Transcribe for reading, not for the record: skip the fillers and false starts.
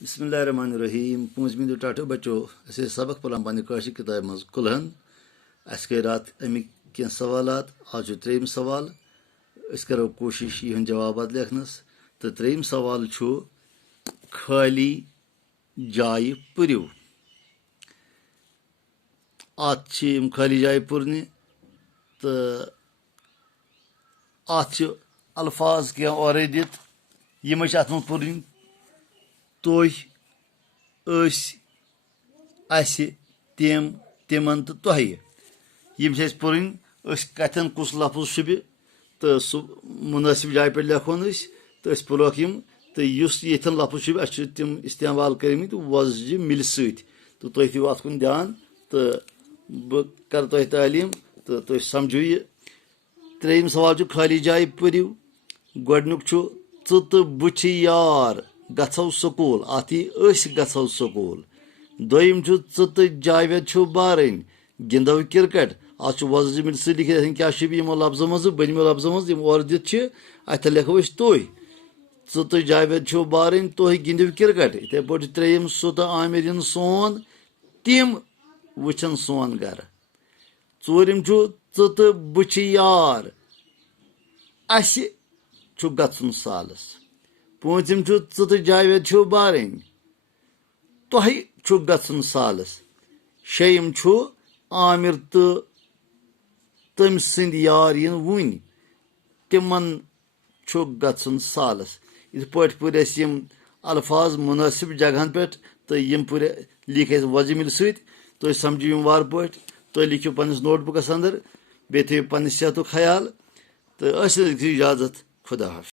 बिस्मिल्लाहिर्रहमानिर्रहीम। पूंजमी टाटो बच्चो अस सबक पलान पे काशी किताब मज कुलहन अस कर रात अमिक कह सवाल आज त्रेम सवाल करो कोशिश यह जवाब लिखनस। तो त्रेम सवाल खाली जाय पुरु अत खाली जाय पुरने तो अत अल्फाज क्या और दित यम अत मज पुरन तुह तिम तिमन तो तुह यम पुरन कथन कुस लफ्ज शुबि तो सह मुनासिब जाय पे लिखोन तो पुरख यम तो यथन लफ्ज शुबि अस तिम इस्तेमाल करमित वजह मिल सत तो तुह दिव अत कुन ध्यान तो बह कर तुह तालीम तो तुह समझो यह। त्रेम सवाल खाली जाय पुरु गोडनुक च तो बुछ यार गो स्कूल अत गो स्कूल। दोयम च तो जावेद बारन गिंदो क्रिकेट अत वजह मिल सत लिखित क्या यमो लफ्जों मज बनिमो लफ्जों मज और दित अत लिखो तुह च तो जावेद बारन तुह गिंदो क्रिकेट। इथे पे त्रेम सह तो आमिर इन सोन तिम वुचन सोन गर। चूरिम च तो बुछ यार अस गन सालस। पूंचम च तो जावेद बारन तुह गन सालस। शेयम आमिर तो तम सद यार इन वन तिमन गन सालस। इत पे पुर यम अल्फाज मुनासिब जगहन पे तो यम पुर लिख वजह मिल सत तुम समझो यम वार पे तुम लिखो पन्नस नोटबुकस अंदर बे थो पन्ने सेहतुक ख्याल तो इजाजत खुदा हाफिज।